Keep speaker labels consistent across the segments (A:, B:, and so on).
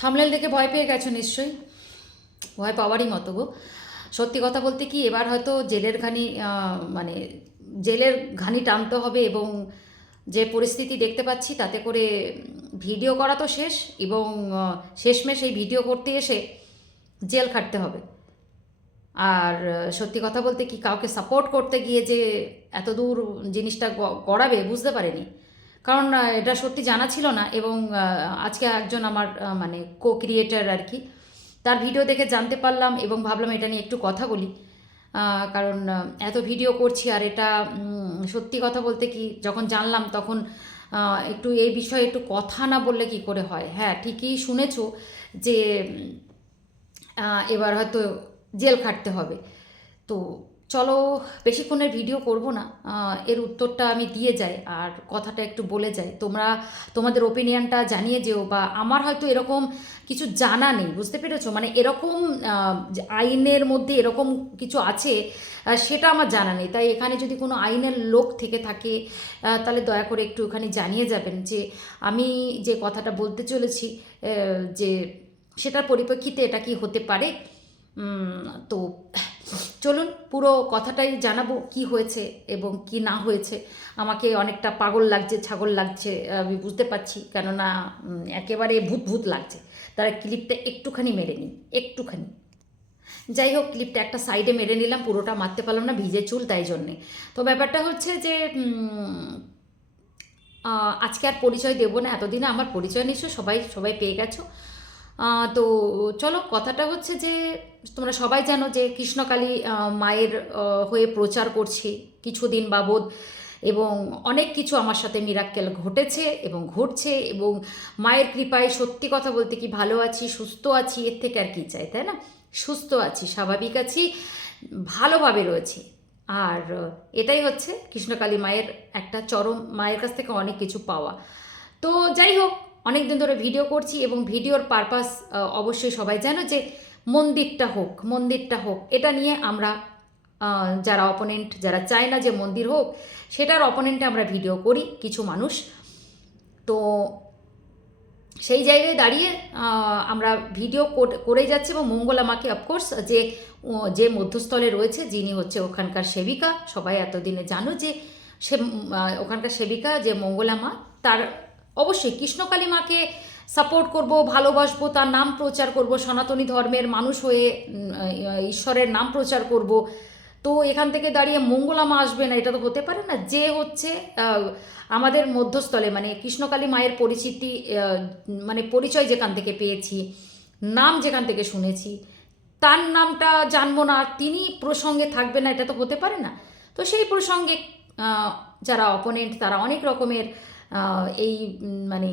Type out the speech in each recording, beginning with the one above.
A: Thumbnail দেখে ভয় পেয়ে গেছো নিশ্চয়ই? ভয় পাওয়ারই মতো গো। সত্যি কথা বলতে কি, এবার হয়তো জেলের ঘানি মানে জেলের ঘানি টানতে হবে এবং যে পরিস্থিতি দেখতে পাচ্ছি তাতে করে ভিডিও করা তো শেষ এবং শেষমেশ এই ভিডিও করতে এসে জেল খাটতে হবে। আর সত্যি কথা বলতে কি, কাউকে সাপোর্ট করতে গিয়ে যে এত দূর জিনিসটা গড়াবে বুঝতে পারিনি। কারণ এটা সত্যি জানা ছিল না এবং আজকে একজন আমার মানে কো ক্রিয়েটার আর কি, তার ভিডিও দেখে জানতে পারলাম এবং ভাবলাম এটা নিয়ে একটু কথা বলি। কারণ এত ভিডিও করছি আর এটা সত্যি কথা বলতে কি, যখন জানলাম তখন একটু এই বিষয়ে একটু কথা না বললে কি করে হয়? হ্যাঁ ঠিকই শুনেছো যে এবার হয়তো জেল খাটতে হবে। তো চলো বেশিক্ষণের ভিডিও করব না এর উত্তরটা আমি দিয়ে যাই আর কথাটা একটু বলে যাই। তোমরা, তোমাদের ওপিনিয়নটা জানিয়ে যেও বা আমার হয়তো এরকম কিছু জানা নেই, বুঝতে পেরেছ? মানে এরকম আইনের মধ্যে এরকম কিছু আছে সেটা আমার জানা নেই। তাই এখানে যদি কোনো আইনের লোক থেকে থাকে তাহলে দয়া করে একটু ওখানে জানিয়ে যাবেন যে আমি যে কথাটা বলতে চলেছি যে সেটার পরিপ্রেক্ষিতে এটা কি হতে পারে? তো চলুন পুরো কথাটাই জানাব, কি হয়েছে এবং কি না হয়েছে। আমাকে অনেকটা পাগল লাগছে, ছাগল লাগছে আমি বুঝতে পারছি, কেননা একেবারে ভূত ভূত লাগছে। তারা ক্লিপটা একটুখানি মেরে নিই একটুখানি। যাই হোক, ক্লিপটা একটা সাইডে মেরে নিলাম, পুরোটা মারতে পারলাম না, ভিজে চুল তাই জন্যে। তো ব্যাপারটা হচ্ছে যে আজকে আর পরিচয় দেবো না, এতদিনে আমার পরিচয় নিশ্চয়, সবাই সবাই পেয়ে গেছো। তো চলো কথাটা হচ্ছে যে তোমরা সবাই জানো যে কৃষ্ণকালী মায়ের হয়ে প্রচার করছি কিছুদিন বাবদ এবং অনেক কিছু আমার সাথে মিরাক্কেল ঘটেছে এবং ঘটছে এবং মায়ের কৃপায় সত্যি কথা বলতে কি ভালো আছি, সুস্থ আছি, এর থেকে আর কি চাই, তাই না? সুস্থ আছি, স্বাভাবিক আছি, ভালোভাবে রয়েছি। আর এটাই হচ্ছে কৃষ্ণকালী মায়ের একটা চরম, মায়ের কাছ থেকে অনেক কিছু পাওয়া। তো যাই হোক অনেক দিন ধরে ভিডিও করছি এবং ভিডিওর পারপাস অবশ্যই সবাই জানো যে মন্দিরটা হোক মন্দিরটা হোক, এটা নিয়ে আমরা যারা অপোনেন্ট যারা চায় না যে মন্দির হোক, সেটার অপোনেন্টে আমরা ভিডিও করি, কিছু মানুষ। তো সেই জায়গায় দাঁড়িয়ে আমরা ভিডিও কর- যাচ্ছি এবং মঙ্গলা মাকে অফকোর্স যে যে মধ্যস্থলে রয়েছে, যিনি হচ্ছে ওখানকার সেবিকা, সবাই এতদিনে জানো যে সে ওখানকার সেবিকা যে মঙ্গলা মা, তার অবশ্যই কৃষ্ণকালী মাকে সাপোর্ট করব, ভালোবাসবো, তার নাম প্রচার করব, সনাতনী ধর্মের মানুষ হয়ে ঈশ্বরের নাম প্রচার করব। তো এখান থেকে দাঁড়িয়ে মঙ্গলামা আসবে না, এটা তো হতে পারে না। যে হচ্ছে আমাদের মধ্যস্থলে মানে কৃষ্ণকালী মায়ের পরিচিতি মানে পরিচয় যেখান থেকে পেয়েছি, নাম যেখান থেকে শুনেছি, তার নামটা জানব না তিনি প্রসঙ্গে থাকবে না, এটা তো হতে পারে না। তো সেই প্রসঙ্গে যারা অপোনেন্ট তারা অনেক রকমের এই মানে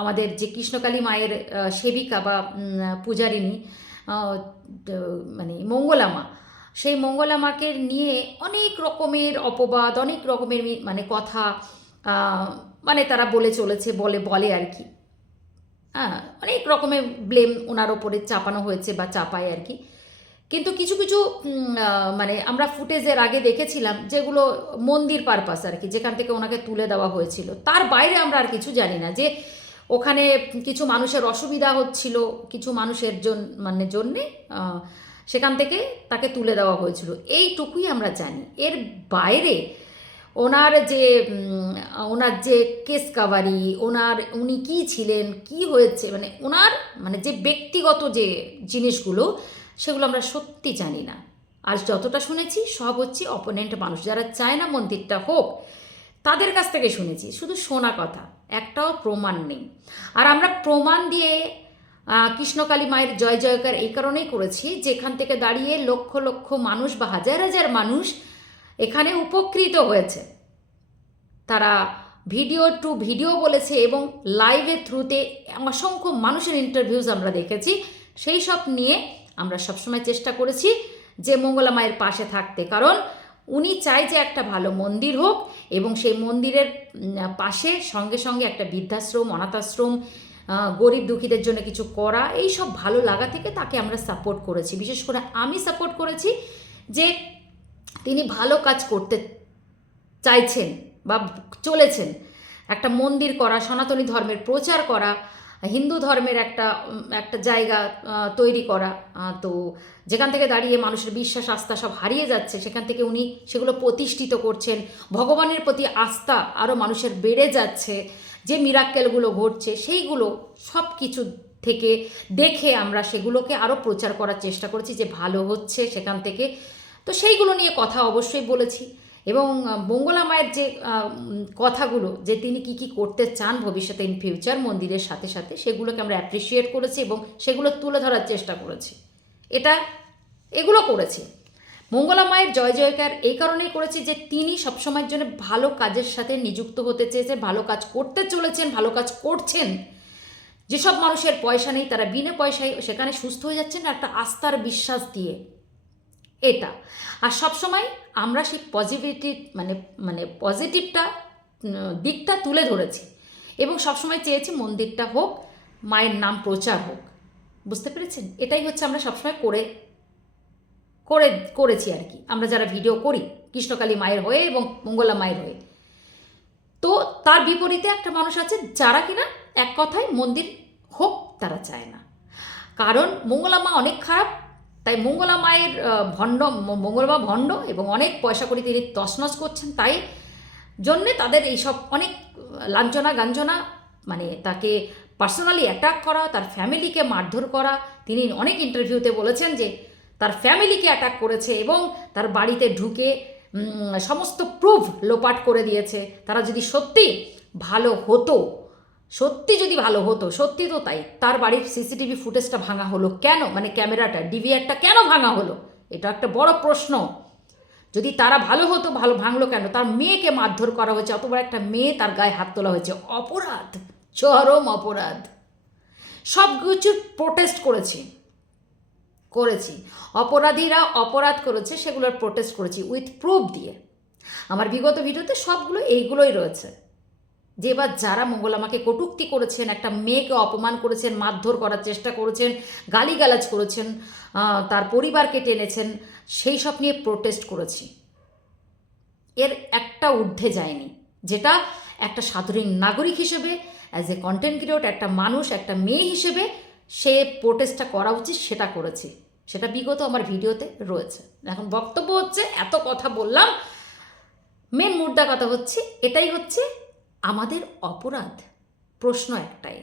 A: আমাদের যে কৃষ্ণকালী মায়ের সেবিকা বা পূজারিনী মানে মঙ্গলামা সেই মঙ্গলামাকে নিয়ে অনেক রকমের অপবাদ, অনেক রকমের মানে কথা মানে তারা বলে চলেছে, বলে বলে আর কি। হ্যাঁ অনেক রকমের ব্লেম ওনার ওপরে চাপানো হয়েছে বা চাপায় আর কি। কিন্তু কিছু কিছু মানে আমরা ফুটেজের আগে দেখেছিলাম যেগুলো মন্দির পারপাস আর কি, যেখান থেকে ওনাকে তুলে দেওয়া হয়েছিল। তার বাইরে আমরা আর কিছু জানি না যে ওখানে কিছু মানুষের অসুবিধা হচ্ছিল, কিছু মানুষের জন মানে জন্যে সেখান থেকে তাকে তুলে দেওয়া হয়েছিল। এইটুকুই আমরা জানি। এর বাইরে ওনার যে ওনার যে কেস কাভারি ওনার উনি কি ছিলেন, কি হয়েছে মানে ওনার মানে যে ব্যক্তিগত যে জিনিসগুলো সেগুলো আমরা সত্যি জানি না। আর যতটা শুনেছি, সব হচ্ছে অপোনেন্ট মানুষ। যারা চায় না মন্দিরটা হোক, তাদের কাছ থেকে শুনেছি। শুধু শোনা কথা, একটাও প্রমাণ নেই। আর আমরা প্রমাণ দিয়ে কৃষ্ণকালী মায়ের জয় জয়কার এই কারণেই করেছি, যেখান থেকে দাঁড়িয়ে লক্ষ লক্ষ মানুষ বা হাজার হাজার মানুষ এখানে উপকৃত হয়েছে। তারা ভিডিও টু ভিডিও বলেছে এবং লাইভের থ্রুতে অসংখ্য মানুষের ইন্টারভিউজ আমরা দেখেছি। সেই সব নিয়ে আমরা সবসময় চেষ্টা করেছি যে মঙ্গলা মায়ের পাশে থাকতে। কারণ উনি চাই যে একটা ভালো মন্দির হোক এবং সেই মন্দিরের পাশে সঙ্গে সঙ্গে একটা বৃদ্ধাশ্রম, অনাথাশ্রম গরিব দুঃখীদের জন্য কিছু করা, এই সব ভালো লাগা থেকে তাকে আমরা সাপোর্ট করেছি। বিশেষ করে আমি সাপোর্ট করেছি যে তিনি ভালো কাজ করতে চাইছেন বা চলেছেন। একটা মন্দির করা, সনাতনী ধর্মের প্রচার করা হিন্দু ধর্মের একটা একটা জায়গা তৈরি করা। তো যেখান থেকে দাঁড়িয়ে মানুষের বিশ্বাস, আস্থা সব হারিয়ে যাচ্ছে, সেখান থেকে উনি সেগুলো প্রতিষ্ঠিত করছেন। ভগবানের প্রতি আস্থা আরও মানুষের বেড়ে যাচ্ছে। যে মিরাক্কেলগুলো ঘটছে, সেইগুলো সব কিছু থেকে দেখে আমরা সেগুলোকে আরও প্রচার করার চেষ্টা করেছি যে ভালো হচ্ছে সেখান থেকে। তো সেইগুলো নিয়ে কথা অবশ্যই বলেছি। এবং মঙ্গলা মায়ের যে কথাগুলো যে তিনি কি কি করতে চান ভবিষ্যতে ইন ফিউচার মন্দিরের সাথে সাথে, সেগুলোকে আমরা অ্যাপ্রিসিয়েট করেছি এবং সেগুলো তুলে ধরার চেষ্টা করেছি। এটা, এগুলো করেছি। মঙ্গলা মায়ের জয় জয়কার এই কারণেই করেছি যে তিনি সবসময়ের জন্য ভালো কাজের সাথে নিযুক্ত হতে চেয়েছেন, ভালো কাজ করতে চলেছেন, ভালো কাজ করছেন। যেসব মানুষের পয়সা নেই, তারা বিনা পয়সায় সেখানে সুস্থ হয়ে যাচ্ছেন একটা আস্থার বিশ্বাস দিয়ে এটা। আর সবসময় আমরা সেই পজিটিভিটি মানে মানে পজিটিভটা দিকটা তুলে ধরেছি। এবং সবসময় চেয়েছি মন্দিরটা হোক, মায়ের নাম প্রচার হোক। বুঝতে পেরেছেন? এটাই হচ্ছে আমরা সবসময় করে করে, করেছি আর কি। আমরা যারা ভিডিও করি, কৃষ্ণকালী মায়ের হয়ে এবং মঙ্গলা মায়ের হয়ে। তো তার বিপরীতে একটা মানুষ আছে যারা কিনা এক কথায় মন্দির হোক তারা চায় না। কারণ মঙ্গলা মা অনেক খারাপ তাই মঙ্গলা মায়ের ভণ্ড, ম- মঙ্গলমা ভণ্ড এবং অনেক পয়সা করে তিনি তছনছ করছেন তাই জন্যে তাদের এইসব অনেক লাঞ্ছনা গাঞ্জনা মানে তাকে পার্সোনালি অ্যাটাক করা, তার ফ্যামিলিকে মারধর করা। তিনি অনেক ইন্টারভিউতে বলেছেন যে তার ফ্যামিলিকে অ্যাটাক করেছে এবং তার বাড়িতে ঢুকে সমস্ত প্রুফ লোপাট করে দিয়েছে। তারা যদি সত্যি ভালো হতো সত্যি যদি ভালো হতো, সত্যি তো তাই। তার বাড়ির সিসিটিভি ফুটেজটা ভাঙা হলো কেন? মানে ক্যামেরাটা, ডিভিআরটা কেন ভাঙা হলো? এটা একটা বড় প্রশ্ন। যদি তারা ভালো হতো, ভালো ভাঙলো কেন? তার মেয়েকে মারধর করা হয়েছে। অত বড় একটা মেয়ে তার গায়ে হাত তোলা হয়েছে। অপরাধ, চরম অপরাধ। সব কিছু প্রোটেস্ট করেছি। করেছি। অপরাধীরা অপরাধ করেছে, সেগুলোর প্রোটেস্ট করেছি উইথ প্রুফ দিয়ে। আমার বিগত ভিডিওতে সবগুলো এইগুলোই রয়েছে। যে এবার যারা মঙ্গল আমাকে কটূক্তি করেছেন, একটা মেয়েকে অপমান করেছেন, মারধর করার চেষ্টা করেছেন, গালিগালাজ করেছেন তার পরিবারকে টেনেছেন, সেই সব নিয়ে প্রোটেস্ট করেছি। এর একটা ঊর্ধ্বে যায়নি, যেটা একটা সাধারণ নাগরিক হিসেবে অ্যাজ এ কন্টেন্ট ক্রিয়েটর একটা মানুষ, একটা মেয়ে হিসেবে সে প্রোটেস্টটা করা উচিত, সেটা করেছি। সেটা বিগত আমার ভিডিওতে রয়েছে। এখন বক্তব্য হচ্ছে, এত কথা বললাম মেন মুদ্রা কথা হচ্ছে, এটাই হচ্ছে আমাদের অপরাধ প্রশ্ন একটাই।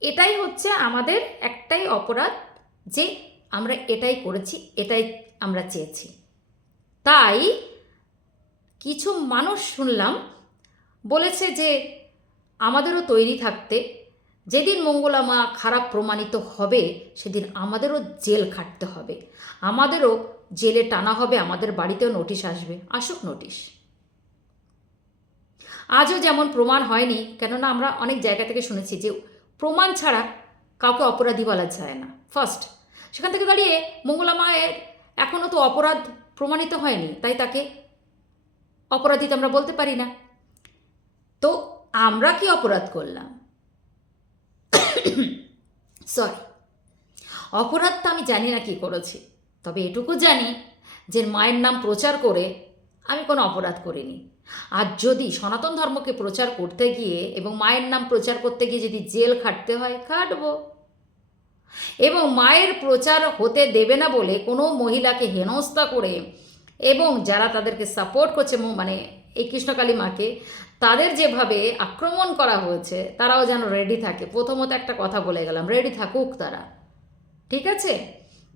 A: এটাই হচ্ছে আমাদের একটাই অপরাধ যে আমরা এটাই করেছি, এটাই আমরা চেয়েছি। তাই কিছু মানুষ শুনলাম বলেছে যে আমাদেরও তৈরি থাকতে, যেদিন মঙ্গলা মা খারাপ প্রমাণিত হবে, সেদিন আমাদেরও জেল খাটতে হবে। আমাদেরও জেলে টানা হবে, আমাদের বাড়িতেও নোটিশ আসবে। আসুক নোটিশ। আজও যেমন প্রমাণ হয়নি, কেননা আমরা অনেক জায়গা থেকে শুনেছি যে প্রমাণ ছাড়া কাউকে অপরাধী বলা যায় না। ফার্স্ট সেখান থেকে দাঁড়িয়ে মঙ্গলা মায়ের এখনও তো অপরাধ প্রমাণিত হয়নি, তাই তাকে অপরাধী তো আমরা বলতে পারি না। তো আমরা কি অপরাধ করলাম? সরি অপরাধ তো আমি জানি না কি করেছি, তবে এটুকু জানি যে মায়ের নাম প্রচার করে আমি কোনো অপরাধ করিনি। আর যদি সনাতন ধর্মকে প্রচার করতে গিয়ে এবং মায়ের নাম প্রচার করতে গিয়ে যদি জেল খাটতে হয়, খাটব। এবং মায়ের প্রচার হতে দেবে না বলে কোনো মহিলাকে হেনস্থা করে এবং যারা তাদেরকে সাপোর্ট করছে মানে এই কৃষ্ণকালী মাকে, তাদের যেভাবে আক্রমণ করা হয়েছে, তারাও যেন রেডি থাকে। প্রথমত একটা কথা বলে গেলাম রেডি থাকুক তারা। ঠিক আছে?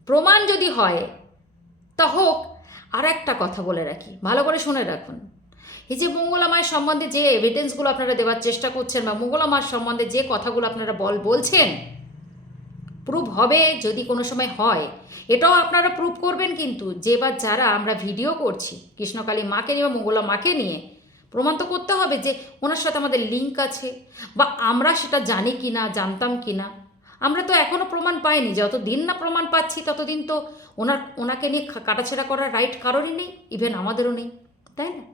A: প্রমাণ যদি হয়, তা হোক আর একটা কথা বলে রাখি, ভালো করে শুনে রাখুন। এই যে মঙ্গলা মায়ের সম্বন্ধে যে এভিডেন্সগুলো আপনারা দেওয়ার চেষ্টা করছেন বা মঙ্গলা মার সম্বন্ধে যে কথাগুলো আপনারা বল বলছেন প্রুভ হবে যদি কোনো সময় হয়। এটাও আপনারা প্রুভ করবেন কিন্তু যে বা যারা আমরা ভিডিও করছি, কৃষ্ণকালী মাকে নিয়ে বা মঙ্গলা মাকে নিয়ে, প্রমাণ তো করতে হবে যে ওনার সাথে আমাদের লিঙ্ক আছে বা আমরা সেটা জানি কি না জানতাম কি না আমরা তো এখনও প্রমাণ পাইনি যত দিন না প্রমাণ পাচ্ছি ততদিন তো ওনার, ওনাকে নিয়ে কাটাছেড়া করার রাইট কারোরই নেই ইভেন আমাদেরও নেই, তাই না?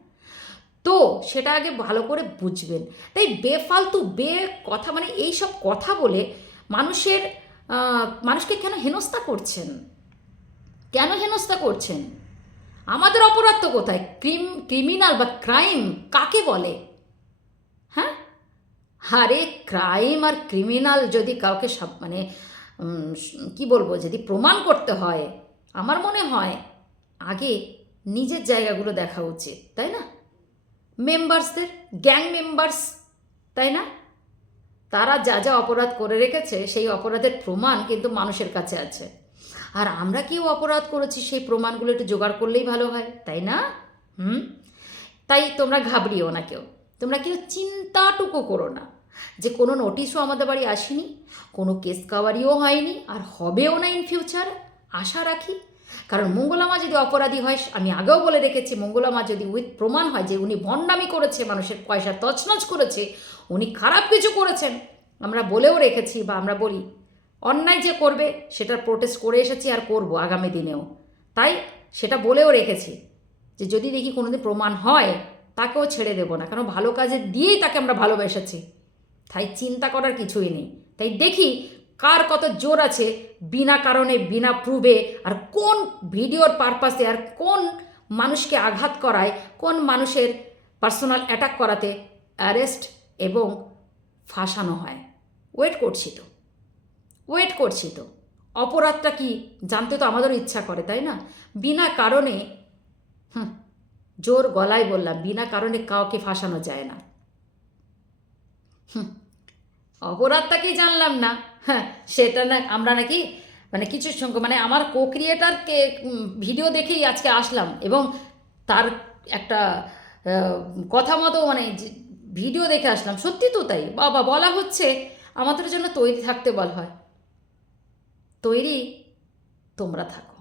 A: তো সেটা আগে ভালো করে বুঝবেন। তাই বেফালতু, বে কথা মানে এই সব কথা বলে মানুষের মানুষকে কেন হেনস্থা করছেন? কেন হেনস্থা করছেন? আমাদের অপরাধ তো কোথায়? ক্রিম, ক্রিমিনাল বা ক্রাইম কাকে বলে? আরে ক্রাইম আর ক্রিমিনাল যদি কাউকে সাব- মানে কি বলব, যদি প্রমাণ করতে হয়, আমার মনে হয় আগে নিজের জায়গাগুলো দেখা উচিত, তাই না? মেম্বার্সদের, গ্যাং মেম্বার্স, তাই না? তারা যা যা অপরাধ করে রেখেছে, সেই অপরাধের প্রমাণ কিন্তু মানুষের কাছে আছে। আর আমরা কেউ অপরাধ করেছি, সেই প্রমাণগুলো একটু জোগাড় করলেই ভালো হয়, তাই না? হুম? তাই তোমরা ঘাবড়িও না কেউ। তোমরা কেউ চিন্তাটুকু করো না। যে কোনো নোটিশও আমাদের বাড়ি আসেনি, কোনো কেস কাওয়ারিও হয়নি, আর হবেও না ইন ফিউচার আশা রাখি। কারণ মঙ্গলামা যদি অপরাধী হয়, আমি আগেও বলে রেখেছি, মঙ্গলামা যদি উইথ প্রমাণ হয় যে উনি ভণ্ডামি করেছে, মানুষের পয়সা তছনছ করেছে, উনি খারাপ কিছু করেছেন, আমরা বলেও রেখেছি বা আমরা বলি, অন্যায় যে করবে, সেটার প্রোটেস্ট করে এসেছি আর করব আগামী দিনেও। তাই সেটা বলেও রেখেছি, যে যদি দেখি কোনোদিন প্রমাণ হয়, তাকেও ছেড়ে দেবো না কারণ ভালো কাজে দিয়েই তাকে আমরা ভালোবেসেছি। তাই চিন্তা করার কিছুই নেই। তাই দেখি কার কত জোর আছে বিনা কারণে, বিনা প্রুভে আর কোন ভিডিওর পারপাসে আর কোন মানুষকে আঘাত করায়, কোন মানুষের পার্সোনাল অ্যাটাক করাতে অ্যারেস্ট এবং ফাঁসানো হয়। ওয়েট করছি তো। ওয়েট করছি তো। অপরাধটা কি জানতে তো আমাদেরও ইচ্ছা করে, তাই না? বিনা কারণে, হুম, জোর গলায় বললাম, বিনা কারণে কাউকে ফাঁসানো যায় না। হুম অপরাধটা কি জানলাম না। হ্যাঁ সেটা না, আমরা নাকি মানে কিছু সঙ্গে মানে আমার কো ক্রিয়েটারকে ভিডিও দেখেই আজকে আসলাম এবং তার একটা কথা মতো মানে ভিডিও দেখে আসলাম। সত্যি তো তাই। বাবা, বলা হচ্ছে আমাদের জন্য তৈরি থাকতে বলা হয়। তৈরি তোমরা থাকো।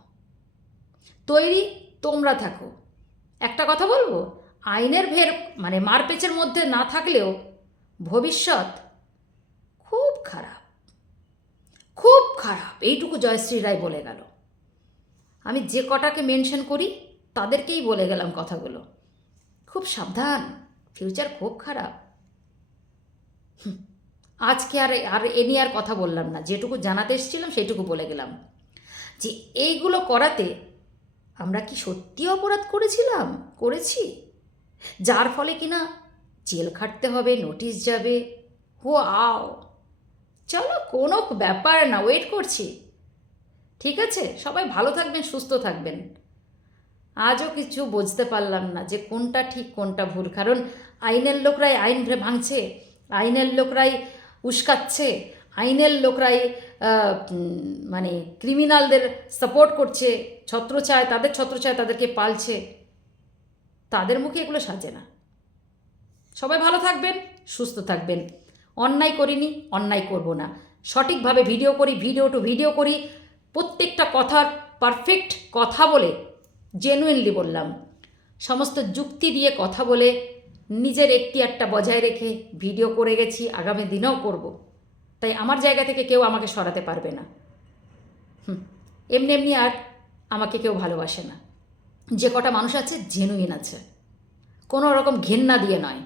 A: তৈরি তোমরা থাকো। একটা কথা বলব? আইনের ভের মানে মারপেচের মধ্যে না থাকলেও ভবিষ্যৎ খারাপ। খুব খারাপ, এইটুকু জয়শ্রী রায় বলে গেল। আমি যে কটাকে মেনশন করি, তাদেরকেই বলে গেলাম কথাগুলো। খুব সাবধান ফিউচার খুব খারাপ। আজকে আর আর এ নিয়ে আর কথা বললাম না, যেটুকু জানাতে এসেছিলাম সেটুকু বলে গেলাম। যে এইগুলো করাতে আমরা কি সত্যি অপরাধ করেছিলাম? করেছি? যার ফলে কিনা জেল খাটতে হবে, নোটিশ যাবে। ও আও চলো কোনো ব্যাপার না ওয়েট করছি। ঠিক আছে? সবাই ভালো থাকবেন, সুস্থ থাকবেন। আজও কিছু বুঝতে পারলাম না যে কোনটা ঠিক, কোনটা ভুল। কারণ আইনের লোকরাই আইন ভাঙছে, আইনের লোকরাই উস্কাচ্ছে, আইনের লোকরাই মানে ক্রিমিনালদের সাপোর্ট করছে ছত্র চায় তাদের ছত্রছায় তাদেরকে পালছে। তাদের মুখে এগুলো সাজে না। সবাই ভালো থাকবেন, সুস্থ থাকবেন। অন্যায় করিনি, অন্যায় করব না। সঠিকভাবে ভিডিও করি ভিডিও টু ভিডিও করি, প্রত্যেকটা কথার পারফেক্ট কথা বলে জেনুইনলি বললাম। সমস্ত যুক্তি দিয়ে কথা বলে নিজের একটি একটা বজায় রেখে ভিডিও করে গেছি, আগামী দিনেও করব। তাই আমার জায়গা থেকে কেউ আমাকে সরাতে পারবে না। এমনি এমনি আর আমাকে কেউ ভালোবাসে না। যে কটা মানুষ আছে জেনুইন আছে। কোনো রকম ঘেন্না দিয়ে নয়।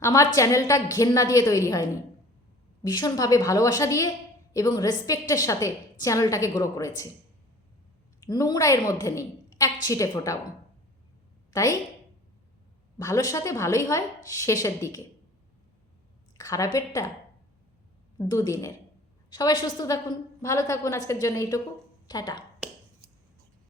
A: আমার চ্যানেলটা ঘেন্না দিয়ে তৈরি হয়নি। ভীষণভাবে ভালোবাসা দিয়ে এবং রেসপেক্টের সাথে চ্যানেলটাকে গ্রো করেছে। নোংরা এর মধ্যে নেই, এক ছিটে ফোটাও। তাই ভালোর সাথে ভালোই হয় শেষের দিকে। খারাপেরটা দুদিনের। সবাই সুস্থ থাকুন, ভালো থাকুন। আজকের জন্য এইটুকু। টাটা।